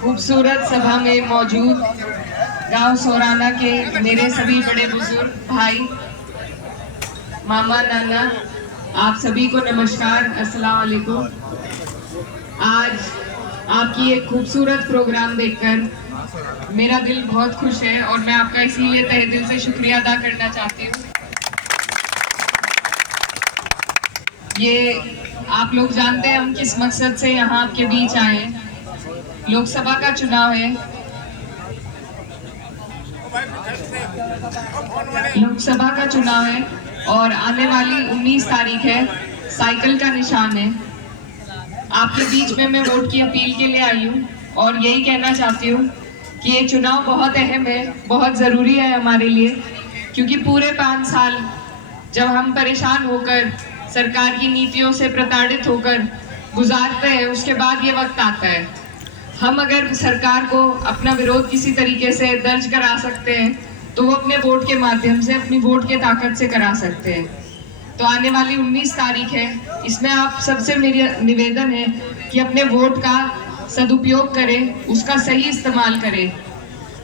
खूबसूरत सभा में मौजूद गांव सोराना के मेरे सभी बड़े बुजुर्ग भाई, मामा, नाना, आप सभी को नमस्कार, अस्सलाम वालेकुम। आज आपकी एक खूबसूरत प्रोग्राम देखकर मेरा दिल बहुत खुश है और मैं आपका इसीलिए तहे दिल से शुक्रिया अदा करना चाहती हूँ। ये आप लोग जानते हैं हम किस मकसद से यहाँ आपके बीच आए हैं। लोकसभा का चुनाव है, लोकसभा का चुनाव है और आने वाली 19 तारीख है। साइकिल का निशान है। आपके बीच में मैं वोट की अपील के लिए आई हूँ और यही कहना चाहती हूँ कि ये चुनाव बहुत अहम है, बहुत ज़रूरी है हमारे लिए, क्योंकि पूरे 5 साल जब हम परेशान होकर सरकार की नीतियों से प्रताड़ित होकर गुजारते हैं, उसके बाद ये वक्त आता है। हम अगर सरकार को अपना विरोध किसी तरीके से दर्ज करा सकते हैं तो वो अपने वोट के माध्यम से, अपनी वोट के ताकत से करा सकते हैं। तो आने वाली 19 तारीख है, इसमें आप सबसे मेरी निवेदन है कि अपने वोट का सदुपयोग करें, उसका सही इस्तेमाल करें।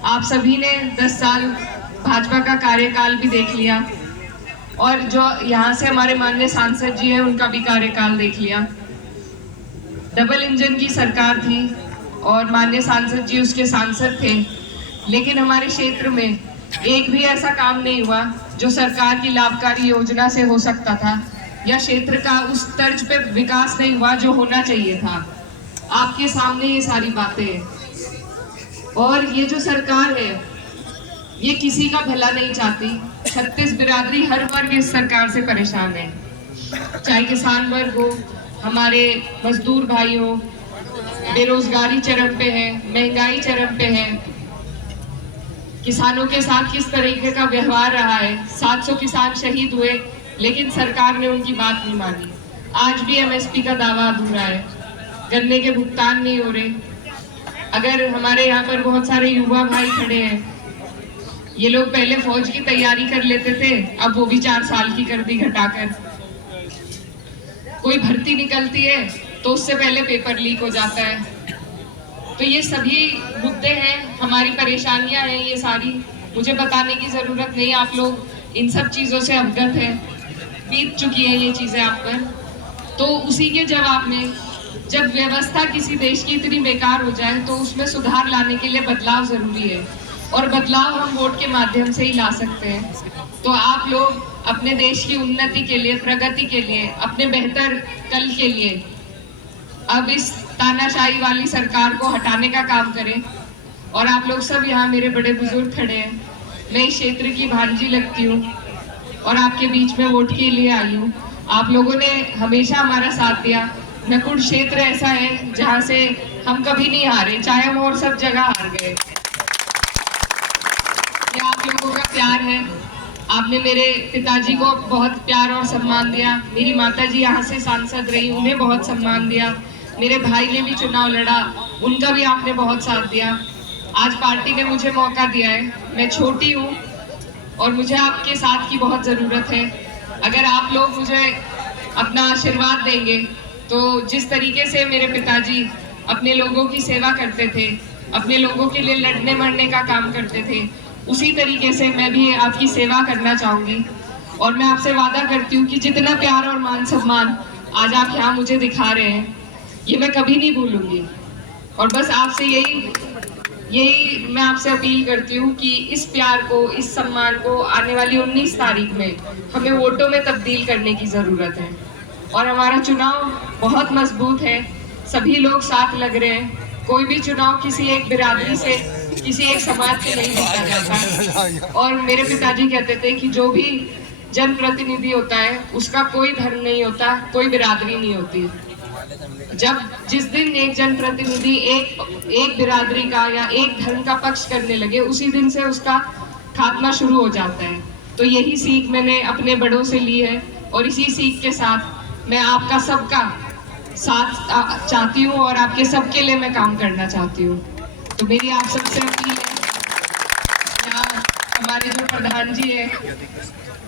आप सभी ने 10 साल भाजपा का कार्यकाल भी देख लिया और जो यहाँ से हमारे माननीय सांसद जी हैं उनका भी कार्यकाल देख लिया। डबल इंजन की सरकार थी और माननीय सांसद जी उसके सांसद थे, लेकिन हमारे क्षेत्र में एक भी ऐसा काम नहीं हुआ जो सरकार की लाभकारी योजना से हो सकता था, या क्षेत्र का उस तर्ज पे विकास नहीं हुआ जो होना चाहिए था। आपके सामने ये सारी बातें हैं और ये जो सरकार है ये किसी का भला नहीं चाहती। 36 बिरादरी, हर वर्ग इस सरकार से परेशान है, चाहे किसान वर्ग हो, हमारे मजदूर भाई हो। बेरोजगारी चरम पे है, महंगाई चरम पे है, किसानों के साथ किस तरीके का व्यवहार रहा है। 700 किसान शहीद हुए लेकिन सरकार ने उनकी बात नहीं मानी। आज भी एमएसपी का दावा अधूरा है, गन्ने के भुगतान नहीं हो रहे। अगर हमारे यहाँ पर बहुत सारे युवा भाई खड़े हैं, ये लोग पहले फौज की तैयारी कर लेते थे, अब वो भी 4 साल की कर दी घटाकर। कोई भर्ती निकलती है तो उससे पहले पेपर लीक हो जाता है। तो ये सभी मुद्दे हैं, हमारी परेशानियां हैं, ये सारी मुझे बताने की जरूरत नहीं, आप लोग इन सब चीजों से अवगत हैं, बीत चुकी है ये चीजें आप पर। तो उसी के जवाब में जब व्यवस्था किसी देश की इतनी बेकार हो जाए तो उसमें सुधार लाने के लिए बदलाव जरूरी है और बदलाव हम वोट के माध्यम से ही ला सकते हैं। तो आप लोग अपने देश की उन्नति के लिए, प्रगति के लिए, अपने बेहतर कल के लिए अब इस तानाशाही वाली सरकार को हटाने का काम करें। और आप लोग सब यहाँ मेरे बड़े बुजुर्ग खड़े हैं, मैं इस क्षेत्र की भांजी लगती हूँ और आपके बीच में वोट के लिए आई हूँ। आप लोगों ने हमेशा हमारा साथ दिया। नकुड़ क्षेत्र ऐसा है जहाँ से हम कभी नहीं हारे, चाहे हम और सब जगह हार गए। ये आप लोगों का प्यार है। आपने मेरे पिताजी को बहुत प्यार और सम्मान दिया, मेरी माताजी यहाँ से सांसद रही, उन्हें बहुत सम्मान दिया, मेरे भाई ने भी चुनाव लड़ा, उनका भी आपने बहुत साथ दिया। आज पार्टी ने मुझे मौका दिया है, मैं छोटी हूँ और मुझे आपके साथ की बहुत ज़रूरत है। अगर आप लोग मुझे अपना आशीर्वाद देंगे तो जिस तरीके से मेरे पिताजी अपने लोगों की सेवा करते थे, अपने लोगों के लिए लड़ने मरने का काम करते थे, उसी तरीके से मैं भी आपकी सेवा करना चाहूँगी। और मैं आपसे वादा करती हूँ कि जितना प्यार और मान सम्मान आज आप यहाँ मुझे दिखा रहे हैं, ये मैं कभी नहीं भूलूंगी। और बस आपसे यही मैं आपसे अपील करती हूँ कि इस प्यार को, इस सम्मान को आने वाली 19 तारीख में हमें वोटों में तब्दील करने की ज़रूरत है। और हमारा चुनाव बहुत मजबूत है, सभी लोग साथ लग रहे हैं। कोई भी चुनाव किसी एक बिरादरी से, किसी एक समाज से नहीं जीता जाता। और मेरे पिताजी कहते थे कि जो भी जनप्रतिनिधि होता है उसका कोई धर्म नहीं होता, कोई बिरादरी नहीं होती। जिस दिन एक जनप्रतिनिधि एक बिरादरी का या एक धर्म का पक्ष करने लगे, उसी दिन से उसका खात्मा शुरू हो जाता है। तो यही सीख मैंने अपने बड़ों से ली है और इसी सीख के साथ मैं आपका सबका साथ चाहती हूँ और आपके सबके लिए मैं काम करना चाहती हूँ। तो मेरी आप सबसे अपील है, यहाँ हमारे जो प्रधान जी है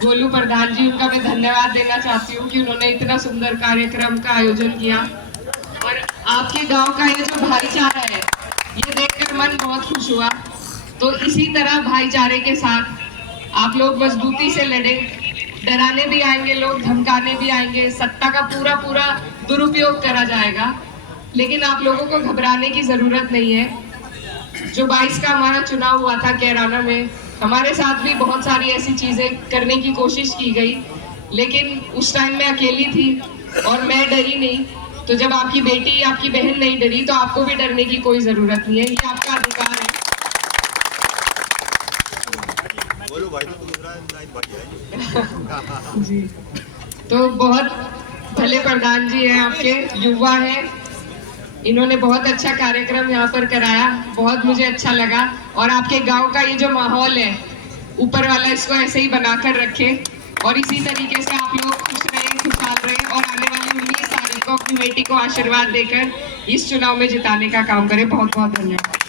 गोलू प्रधान जी, उनका मैं धन्यवाद देना चाहती हूँ कि उन्होंने इतना सुंदर कार्यक्रम का आयोजन किया। और आपके गांव का ये जो भाईचारा है, ये देखकर मन बहुत खुश हुआ। तो इसी तरह भाईचारे के साथ आप लोग मजबूती से लड़े। डराने भी आएंगे लोग, धमकाने भी आएंगे, सत्ता का पूरा पूरा दुरुपयोग करा जाएगा, लेकिन आप लोगों को घबराने की जरूरत नहीं है। जो 22 का हमारा चुनाव हुआ था कैराना में, हमारे साथ भी बहुत सारी ऐसी चीजें करने की कोशिश की गई, लेकिन उस टाइम मैं अकेली थी और मैं डरी नहीं। तो जब आपकी बेटी, आपकी बहन नहीं डरी, तो आपको भी डरने की कोई जरूरत नहीं है, ये आपका अधिकार है। जी, तो बहुत भले प्रधान जी हैं आपके, युवा हैं, इन्होंने बहुत अच्छा कार्यक्रम यहाँ पर कराया, बहुत मुझे अच्छा लगा। और आपके गांव का ये जो माहौल है, ऊपर वाला इसको ऐसे ही बनाकर रखे और इसी तरीके से आप लोग खुश रहें, खुशहाल रहें और आने वाली 19 तारीख को अपनी बेटी को आशीर्वाद देकर इस चुनाव में जिताने का काम करें। बहुत बहुत धन्यवाद।